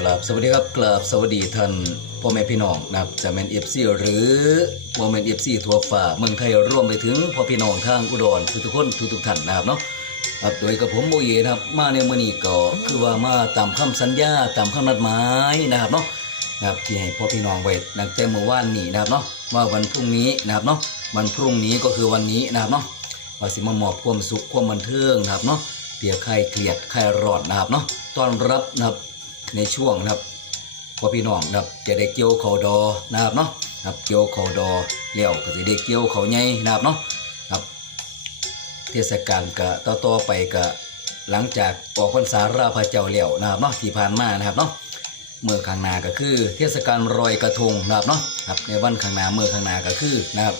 กราบสวัสดีครับกราบสวัสดีท่านพ่อแม่พี่น้องนะครับจะเป็นเอฟซีหรือว่าเป็นเอฟซีทั่วฟ้าเมืองไทยร่วมไปถึงพ่อพี่น้องทางอุดรทุกๆคนทุกๆท่านนะครับเนาะครับโดยกับผมโมเยนะครับมาในมือนี้ก็คือว่ามาตามคำสัญญาตามคำนัดหมายนะครับเนาะนะครับที่ให้พ่อพี่น้องไว้ตั้งแต่เมื่อวานนี้นะครับเนาะว่าวันพรุ่งนี้นะครับเนาะวันพรุ่งนี้ก็คือวันนี้นะครับเนาะว่าสิมามอบความสุขความบันเทิงนะครับเนาะเปียใครเครียดใครรอดนะครับเนาะต้อนรับนะครับ ในช่วงนะครับพ่อพี่น้องนะครับจะได้เกี่ยวเขาดอนะครับเนาะครับเกี่ยวเขาดอเลี้ยวก็จะได้เกี่ยวเขาใหญ่นะครับเนาะครับเทศกาลก็ต่อต่อไปก็หลังจากออกพรรษาราพระเจ้าเลี้ยวนะครับเนาะที่ผ่านมานะครับเนาะเมื่อข้างหน้าก็คือเทศกาลรอยกระทงนะครับเนาะครับในวันข้างหน้าเมื่อข้างหน้าก็คือนะครับ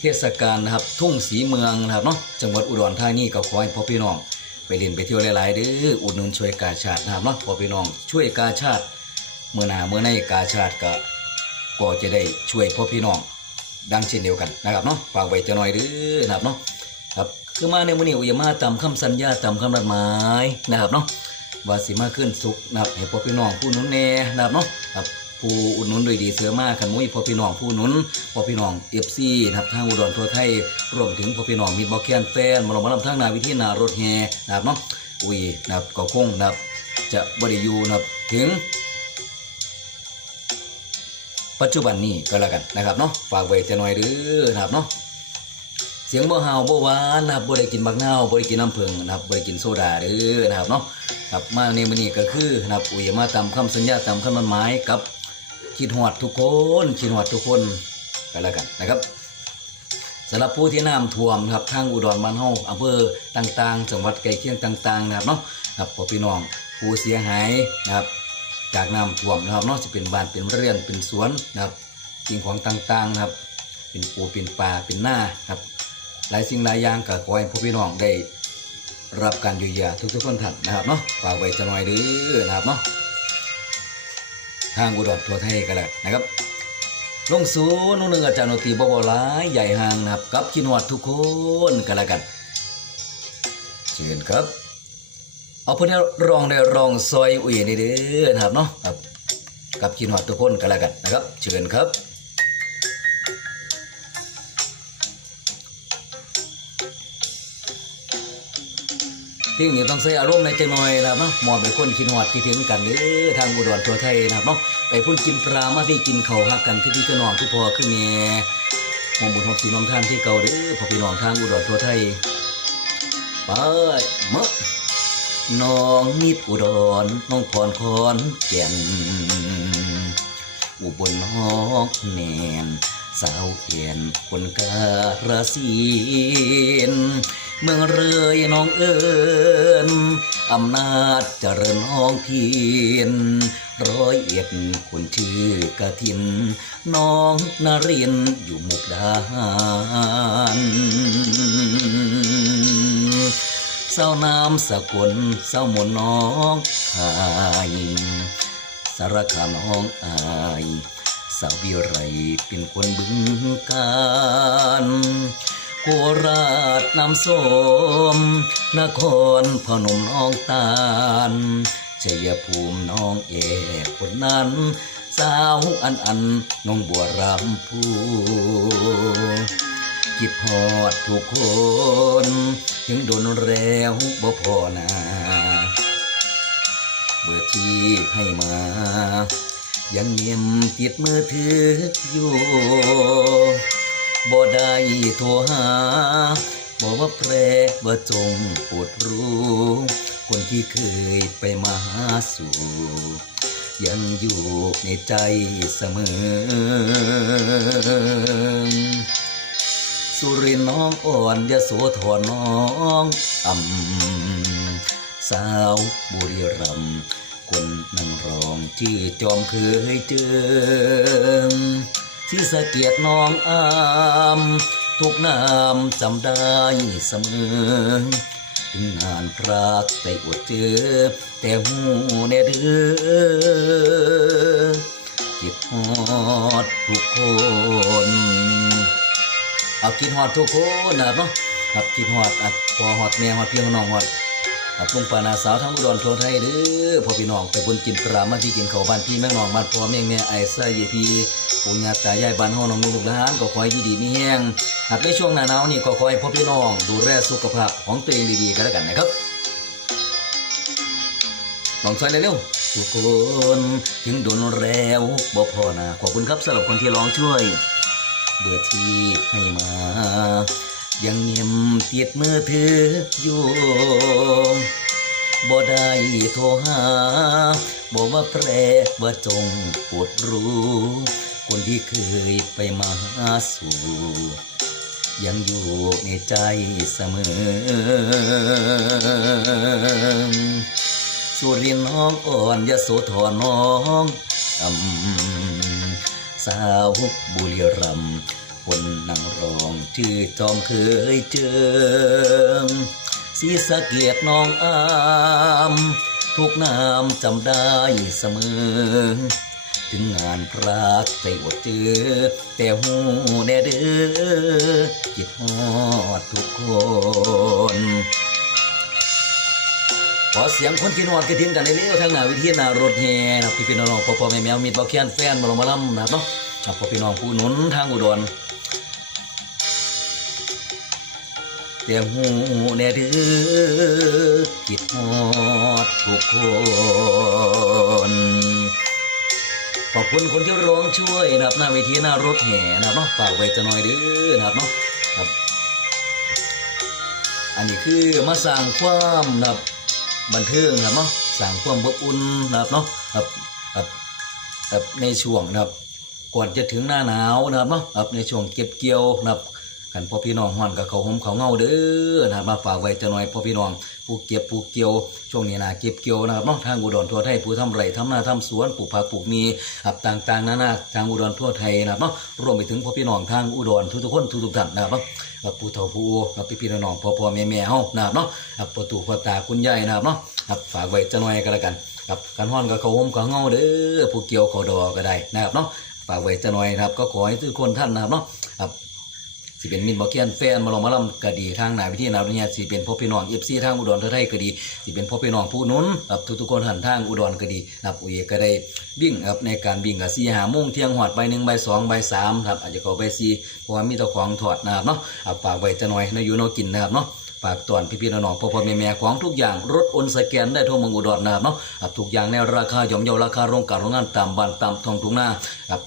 เทศกาลนะครับทุ่งสีเมืองนะครับเนาะจังหวัดอุดรธานีก็ขอให้พ่อพี่น้อง ไปเล่นไปเที่ยวหลายๆเด้ออุดหนุนช่วยกาชาตินะครับเนาะพ่อพี่น้องช่วยกาชาติเมื่อหนาเมื่อในกาชาติก็ก็จะได้ช่วยพ่อพี่น้องดังเช่นเดียวกันนะครับเนาะฝากไว้จะหน่อยเด้อนะครับเนาะครับคือมาในมื้อนี้อย่ามาตามคำสัญญาตามคำนัดหมายนะครับเนาะว่าสิมาขึ้นสุกนะครับให้พ่อพี่น้องผู้หนุนแน่นะครับเนาะครับ ผู้อุดหนุนโดยดีเสือมากขันมุ้ยพ่อพี่น้องผู้หนุนพ่อพี่น้องเอฟซีนะครับทางอุดรทั่วไทยรวมถึงพ่อพี่น้องมีบอกแคนแฟนมาลงมาลำทางนาวิธีนารถแห่นะครับเนาะอุ้ยนะครับก็คงนะครับจะบริยูนะครับถึง ปัจจุบันนี้ก็แล้วกันนะครับเนาะฝากไว้จะหน่อยเด้อนะครับเนาะเสียงบ่เฮาบ่หวานนะครับบ่ได้กินบักนาวบ่ได้กินน้ำผึ้งนะครับบ่ได้กินโซดาเด้อนะครับเนาะครับมาในมื้อนี้ก็คือนะครับอุ้ยมาตามคำสัญญาตามคำมันหมายกับ คิดฮอดทุกคนคิดฮอดทุกคนก็แล้วกันนะครับสำหรับผู้ที่น้ำท่วมนะครับทางอุดรบ้านเฮาอำเภอต่างๆ จังหวัดใกล้เคียงต่าง ๆ นะครับเนาะครับพอพี่น้องผู้เสียหายนะครับจากน้ำท่วมนะครับเนอกจะเป็นบ้านเป็นเรือนเป็นสวนนะครับสิ่งของต่างๆนะครับ เป็นปูเป็นปลาเป็นหน้าครับ หลายสิ่งหลายอย่างก็ขอให้พ่อพี่น้องได้รับการเยียวยาทุกๆคนท่านนะครับเนาะฝากไว้จะหน่อยเด้อนะครับเนาะ ทางอุดรทั่วไทยก็แล้วนะครับลงสูน้องหนึ่งอาจารย์โนตีบ่บ่หลายใหญ่ห่างนะครับกับกินวัดทุกคนก็แล้วกันเชิญครับ เอาเพื่อนให้รองได้รองซอยอุ่ยนี่เด้อนะครับเนาะครับกับกินหอดทุกคนกันแล้วกันนะครับ เชิญครับ เพียงนี้ต้องใส่อารมณ์ในใจหน่อยนะครับเนาะมอเป็นคนคิดหอดคิดถึงกันเด้อทางอุดรทั่วไทยนะครับเนาะไปพุ่นกินปลามาที่กินเขาวฮักกันที่พี่กระนองที่พอขึ้นแม่มองบุญหอบสีน้องท่านที่เก่าเด้อพอพี่น้องทางอุดรทั่วไทยไปเมื่อน้องนิดอุดรน้องพรคอนแก่นอุบลนอกแนน สาวเอียนคนการสินเมืองเรยน้องเอิญอำนาจเจริญน้องพินร้อยเอ็ดคนชื่อกะทิน น้องนารินอยู่มุกดาหารเศร้าน้ำสกุลเศร้ามนน้องหาย สารคามน้องอาย สาววิไรเป็นคนบึงการโคราชน้ำส้มนครพนมน้องตาลชัยภูมิน้องเอกคนนั้น สาวอันอันน้องบัวรำพูคิดฮอดทุกคน ถึงโดนแล้วบ่พอหนาเบอร์ที่ให้มา ยังเงียมติดมือถืออยู่บ่ได้โทรหาบอกว่าแปรบ่จงปวดรู้ คนที่เคยไปมาหาสู่ ยังอยู่ในใจเสมอ สุรินทร์น้องอ่อนยโสธรน้องอ่ำสาวบุรีรัมย์ คนนั่งรองที่จอมเคยเจอที่สะเกียดน้องอามทุกนามจำได้เสมอถึงงานพระไปอดเจอ แต่หูแน่เด้อคิดฮอดทุกคนเอากินฮอดทุกคนนะครับเนาะครับกินฮอดอะพอฮอดแม่ฮอดพี่ฮอดน้องฮอด ครับลุงปานาสาวทั้งอุดรทั่วไทยเด้อพ่อพี่น้องไปบนกินปลามาที่กินเขาบ้านพี่แม่น้องบ้านพ่อแม่แม่ไอ้ซาเยพีปู่ย่าตายายบ้านเฮาน้องลูกหลานก็ขอให้อยู่ดีมีแห้งหากในช่วงหน้าหนาวนี่ก็ขอให้พ่อพี่น้องดูแลสุขภาพของตัวเองดีๆกันแล้วกันนะครับลองใส่เร็วๆทุกคนถึงโดนแล้วบ่พอนะขอบคุณครับสำหรับคนที่ลองช่วย เบอร์ที่ให้มา ยังเงียมติดมือถืออยู่บ่ได้โทรหาบอกว่าแพรว่าจงปวดรู้ คนที่เคยไปมาสู่ ยังอยู่ในใจเสมอ สุรินทร์น้องอ่อนยโสธรน้องอำสาวบุรีรัมย์คนนางรอง ชื่อจอมเคยเจอสีสะเกียดน้องอาม ทุกนามจำได้เสมอ ถึงงานพระไปอดเจอ แต่หูแน่เด้อคิดฮอดทุกคนขอเสียงคนกินหอดกระทินกันในเร็วทางหน้าวิธีหน้ารถแห่นะครับพี่พี่น้องพ่อพ่อแม่แมวมีดเบาแค้นแฟนมาลงมาล่ำนะครับเนาะพ่อพี่น้องผู้หนุนทางอุดร เตรียมหูแน่เด้อคิดฮอดทุกคนขอบคุณคนที่ร้องช่วยนะครับหน้าเวทีหน้ารถแห่นะครับเนาะฝากไว้จะหน่อยเด้อนะครับเนาะครับอันนี้คือมาสร้างความนะครับบันเทิงนะครับเนาะสร้างความอบอุ่นนะครับเนาะครับครับครับในช่วงนะครับก่อนจะถึงหน้าหนาวนะครับเนาะครับในช่วงเก็บเกี่ยวนะครับ กันพ่อพี่น้องฮ้อนกับเขาหอมเขาเงาเด้อนะครับมาฝากไว้จะหน่อยพ่อพี่น้องผู้เก็บผู้เกี่ยวช่วงนี้นะเก็บเกี่ยวนะครับเนาะทางอุดรทั่วไทยผู้ทำไร่ทำนาทำสวนปลูกผักปลูกมีครับต่างๆนานาทางอุดรทั่วไทยนะครับเนาะรวมไปถึงพ่อพี่น้องทางอุดรทุกๆคนทุกๆท่านนะครับเนาะครับผู้เฒ่าผู้ครับพี่พี่น้องพ่อพ่อแม่แม่เฮานะครับเนาะครับประตูพ่อตาคุณยายนะครับเนาะครับฝากไว้จะหน่อยก็แล้วกันครับกันฮ้อนกับเขาห่มกับเงาเด้อผู้เกี่ยวเขาดอก็ได้นะครับเนาะฝากไว้จะหน่อยนะครับก็ขอให้ทุกคนท่านนะครับเนาะ สิเป็นมินบ่เกียนแฟนมาลองมาล่ำก็ดีทางหนาวิธีนาวิญญาสิเป็นพ่อพี่น้อง FC ทางอุดรไทยก็ดีสิเป็นพ่อพี่น้องผู้นุนครับทุกๆคนหันทางอุดรก็ดีนะครับอุยก็ได้วิ่งครับในการวิ่งกับ4 5โมงเที่ยงหอดใบหนึ่งใบสองใบสามครับอาจจะข้าใบสี่เพราะว่ามีแตะของถอดนะครับเนาะฝากไว้จะหน่อยนาอยู่นอกินนะครับเนาะฝากตอนพี่ๆน้องๆพ่อพ่อแม่แม่ของทุกอย่างรถโอนสแกนได้ทั่วเมืองอุดรนะครับเนาะทุกอย่างในราคาย่อมเยาราคาโรงการโรงงานตามบ้านตามทองทุ่งนาครับ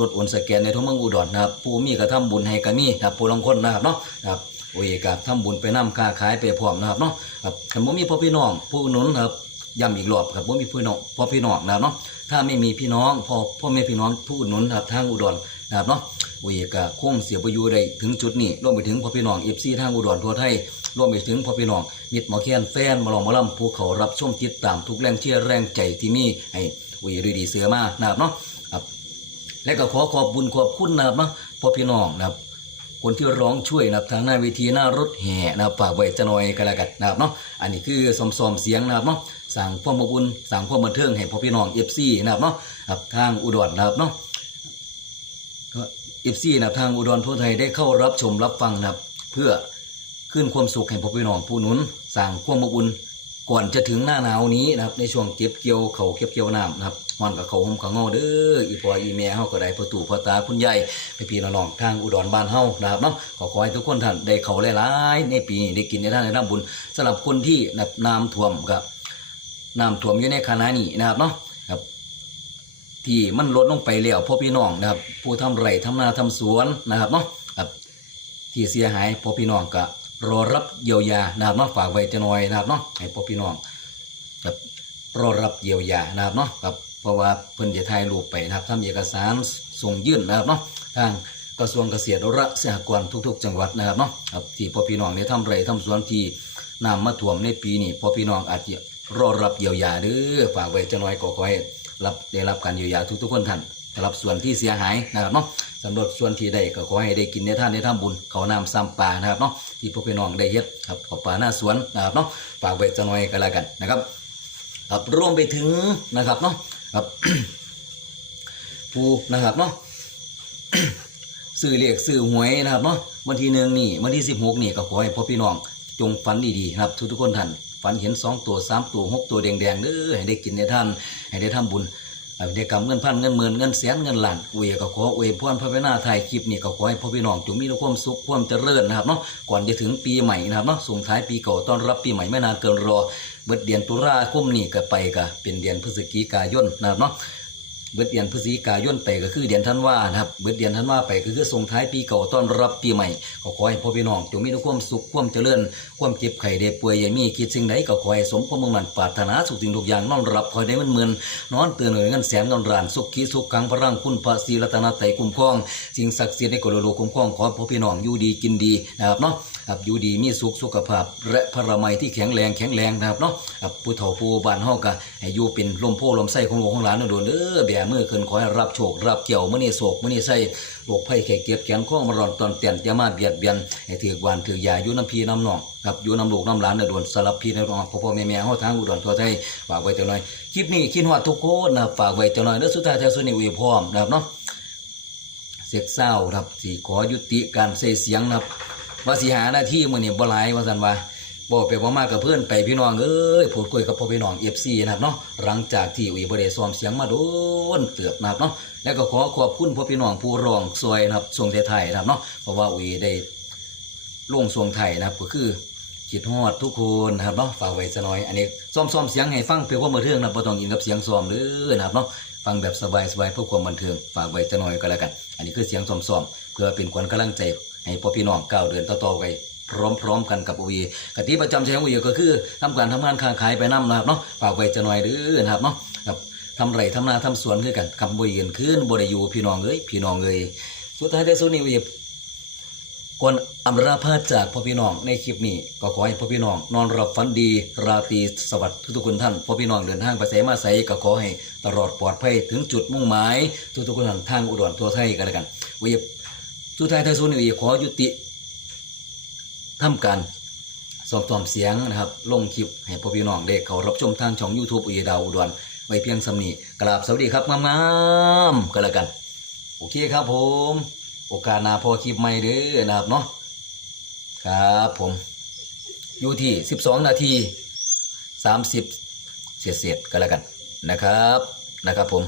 รถโอนสแกนในทั่วเมืองอุดรนะครับผู้มีกระทำบุญให้กะมีนะครับผู้ลงคนนะครับเนาะครับโอ้ยกับทำบุญไปนํค้าขายไปพร้อมนะครับเนาะครับถ้าบ่มีพ่อพี่น้องผู้หนุนนะครับย้ำอีกรอบครับบ่มีพี่น้องพ่อพี่น้องนะครับเนาะถ้าไม่มีพี่น้องพ่อพ่อแม่พี่น้องผู้หนุนนะครับทางอุดรนะครับเนาะวิกะคงเสียประโยชน์ได้ถึงจุดนี้รวมไปถึงพ่อพี่น้องเอฟซีทางอุดรทั่วไทยรวมไปถึงพ่อพี่น้องมิตรหมอแคนแฟนมาลองมาล่ำผู้เขารับชมติดตามทุกแรงเชียร์แรงใจที่มีให้วิดีดีเสือมานะครับเนาะ และก็ขอขอบบุญขอบคุณนะครับเนาะพ่อพี่น้องนะครับ คนที่ร้องช่วยนะครับทางหน้าเวทีหน้ารถแห่นะครับฝากไว้จะหน่อยกันล้วกันนะครับเนาะอันนี้คือซอมซอมๆเสียงนะครับเนาะสั่งความบอุ่นสั่งความบันเทิงให้พ่อพี่น้องเอฟซีนะครับเนาะครับทางอุดรนะครับเนาะเอฟซีนะครับทางอุดรทั่วไทยได้เข้ารับชมรับฟังนะครับ เพื่อขึ้นความสุขให้พ่อพี่น้องผู้นุนสร้างความบอุ่น ก่อนจะถึงหน้าหนาวนี้นะครับในช่วงเก็บเกี่ยวเขาเก็บเกี่ยวน้ำนะครับฮอนกับเขาห่มเขาเงาเด้ออีพออีแม่เฮาก็ได้ประตูพ่อตาคุณยายพี่พี่น้องทางอุดรบ้านเฮานะครับเนาะขอขอให้ทุกคนท่านได้เขาหลายๆในปีนี้ได้กินในท่านในน้ำบุญสำหรับคนที่นับน้ำท่วมกับน้ำท่วมอยู่ในคณะนี้นะครับเนาะครับที่มันลดลงไปแล้วพ่อพี่น้องนะครับ ผู้ทำไร่ทำนาทำสวนนะครับเนาะครับที่เสียหายพ่อพี่น้องก็ รอรับเยียวยานะครับเนาะฝากไว้จะหน่อยนะครับเนาะให้พ่อพี่น้องครับรอรับเยียวยานะครับเนาะครับเพราะว่าเพิ่นจะถ่ายรูปไปนะครับทำเอกสารส่งยื่นนะครับเนาะทางกระทรวงเกษตรและสหกรณ์ทุก ๆ จังหวัดนะครับเนาะครับที่พ่อพี่น้องได้ทำไรทำสวนที่น้ำมาท่วมในปีนี้พ่อพี่น้องอาจจะรอรับเยียวยาเด้อฝากไว้จะหน่อยก็ขอให้รับได้รับการเยียวยาทุกๆคนท่านสำหรับส่วนที่เสียหายนะครับเนาะ สำหรับส่วนที่ได้ก็ขอให้ได้กินในท่านในท่าบุญเขาน้ำซ้ำปลานะครับเนาะที่พวกพี่น้องได้เฮ็ดครับขอปลาหน้าสวนนะครับเนาะฝากไว้จะน่อยก็แล้วกันนะครับครับรวมไปถึงนะครับเนาะครับผู้นะครับเนาะซื้อเลขซื้อหวยนะครับเนาะวันที่หนึ่งนี่วันที่สิบหกนี่ก็ขอให้พ่อพี่น้องจงฝันดีๆนะครับทุกๆคนท่านฝันเห็นสองตัวสามตัวหกตัวแดงๆเด้อให้ได้กินในท่านให้ได้ทำบุญ ให้ได้กำเงินพันเงินหมื่นเงินแสนเงินล้านอวยก็ขออวยพรพระพินาไทยคลิปนี่ก็ขอให้พ่อพี่น้องจงมีความสุขความเจริญนะครับเนาะก่อนจะถึงปีใหม่นะครับเนาะส่งท้ายปีเก่าต้อนรับปีใหม่ไม่นานเกินรอเบิดเดือนตุลาคมนี่ก็ไปก็เป็นเดือนพฤศจิกายนนะครับเนาะ เบิดเดือนพฤศจิกายนไปก็คือเดือนธันวานะครับเบิดเดือนธันวาไปก็คือส่งท้ายปีเก่าต้อนรับปีใหม่ก็ขอให้พ่อพี่น้องจงมีแต่ความสุขความเจริญ ความเจ็บไข้ได้ป่วยอย่ามีคิดสิ่งใดก็ขอให้สมความมุ่งมั่นปรารถนาสุขสิ่งทุกอย่างนอนรับคอยได้มันเหมือนนอนเตือนเงินแสนเงินล้านสุขขีสุขขังพลังคุณพระศรีรัตนตรัยคุ้มครอง สิ่งศักดิ์สิทธิ์ในกฎโลกคุ้มครองขอพ่อพี่น้องอยู่ดีกินดีนะครับเนาะครับอยู่ดีมีสุขสุขภาพและพระมัยที่แข็งแรงแข็งแรงนะครับเนาะครับผู้เฒ่าผู้บ้านเฮาก็ให้อยู่เป็นลมโพลมไส้ของหลวงของหลานโดนเด้อแบมือขึ้นขอให้รับโชครับเกี่ยวมื้อนี้โศกมื้อนี้ไส้โรคภัยแขกเกียดแขนข้องมาร้อนตอนเตียนอย่ามาเบียดเบียนให้ถือกวานถือยาอยู่น้ำพีน้ำหนองครับอยู่น้ำลูกน้ำหลานโดนสลับพี่น้องพ่อพ่อแม่แม่เฮาทางอุดรทั่วไทยฝากไว้เจ้าหน่อยคลิปนี้คิดฮอดทุกคนนะฝากไว้เจ้าหน่อยเด้อสุดท้ายท้าสุนี้อวยพรนะครับเนาะเสียกเศร้าครับสีขอยุติการเสเสียงนะครับว่าสีหาหน้าที่มือนี่บ่หลายว่าสันว่า บอกไปว่ามากับเพื่อนไปพี่น้องเอ้ยพูดคุยกับพ่อพี่น้องเอฟซีนะครับเนาะหลังจากที่อุ๋ยบริซ้อมเสียงมาโดนเตือบนะครับเนาะแล้วก็ขอขอบคุณพ่อพี่น้องผู้รองซวยนะครับทรงไทยนะครับเนาะเพราะว่าอุ๋ยได้ลงทรงไทยนะครับก็คือคิดฮอดทุกคนนะครับเนาะฝากไว้ซะหน่อยอันนี้ซ้อมๆเสียงให้ฟังเพื่อความบันเทิงนะบ่ต้องอินกับเสียงซ้อมเด้อนะครับเนาะฟังแบบสบายๆเพื่อความบันเทิงฝากไว้จะหน่อยก็แล้วกัน อันนี้คือเสียงซ้อมๆเพื่อเป็นขวัญกำลังใจให้พ่อพี่น้องก้าวเดินต่อๆไป พร้อมๆกันกับอวีกติประจำใจของอวีก็คือทำการทำงานค้าขายไปนํนะครับเนาะฝากไว้จะหน่อยเด้อนะครับเนาะครับทำไรทำนาทำสวนคือกันคำบุยเงินขึ้นบริยูพี่น้องเอ้ยพี่น้องเอ้ยสุดท้ายที่สุดนี้อวีก่อนอำลาพาจากพ่อพี่น้องในคลิปนี้ก็ขอให้พ่อพี่น้อง นอนรับฝันดี ราตรีสวัสดิ์ทุกๆคนท่านพ่อพี่น้องเดินทางไปไสมาไสก็ขอให้ตลอดปลอดภัยถึงจุดมุ่งหมายทุกๆคนท่านทางอุดรทั่วไทยกันแล้วกันเวียบสุดท้ายท้สุดนี้ขอยุติ ทำการสอบตอมเสียงนะครับลงคลิปให้พ่อพี่น้องได้เขารับชมทางช่อง YouTube อุยดาวอุดรไว้เพียงสำนีกราบสวัสดีครับงามๆกันแล้วกัน โอเคครับผม โอกาสหน้าพอคลิปใหม่เด้อนะครับเนาะครับผม อยู่ที่ 12 นาที 30 เศษๆกันแล้วกันนะครับนะครับผม